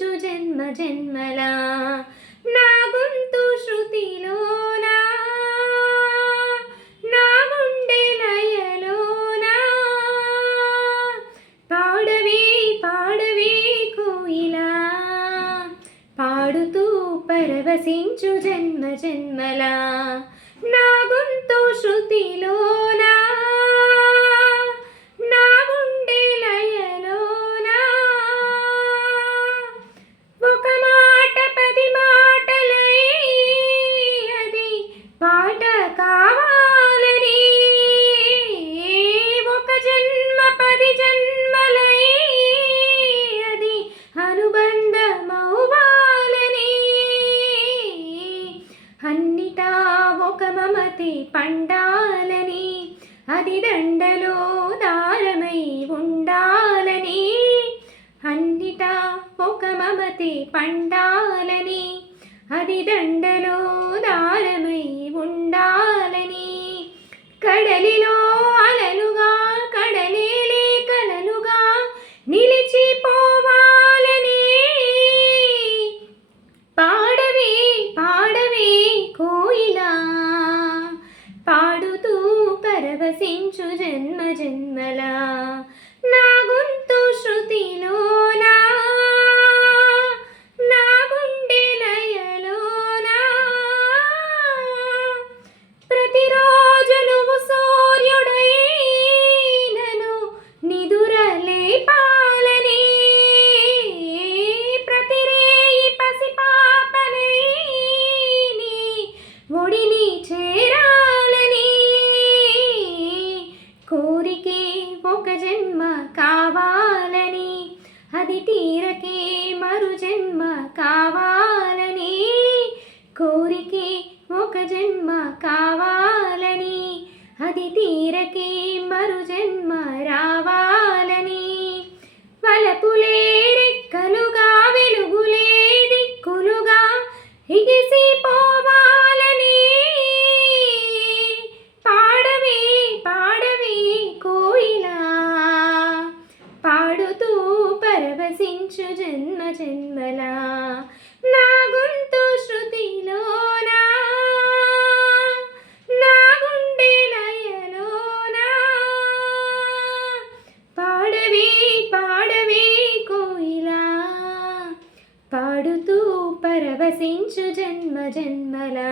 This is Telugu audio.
పరవశించు జన్మ జన్మలా నా గొంతు శృతిలోనా నా గుండె లయలోనా పాడవే పాడవే కోయిలా పాడుతూ పరవశించు జన్మ జన్మలా నా గొంతు శృతిలోనా నా గుండె లయలోనా ఒక మాట పది మాటలై అది పాట కావాలని ఒక జన్మ పది జన్మలై అది అనుబంధమవ్వాలని అన్నిటా ఒక మమతే పండాలని అది దండలో దారమై ఉండాలని అన్నిటా ఒక మమతే పండాలని అది దండలో దారమై ఉండాలని కడలిలో అలలుగా కడలేలే కలలుగా నిలిచిపోవాలని పాడవే పాడవే కోయిలా పాడుతూ పరవశించు జన్మ జన్మలా నా గొంతు శృతిలోనా నా గుండె లయలోనా ప్రతిరోజు నువ్వు సూర్యుడై నన్ను నిదురలేపాలని ప్రతిరేయి పసిపాపనై నీ ఒడిని చేరాలని కోరికే ఒక జన్మ కావాలని అది తీరకే మరు జన్మ కావాలని కోరికే ఒక జన్మ కావాలని అది తీరకే మరు జన్మ రావాలని వలపులే రెక్కలుగా వెలుగులే దిక్కులుగా ఎగిసిపోవాలని పాడవే పాడవే కోయిలా పాడుతూ పరవశించు జన్మ జన్మలా నా గొంతు శృతిలోనా నా గుండె లయలోనా పాడవే పాడవే కోయిలా పాడుతూ పరవశించు జన్మ జన్మలా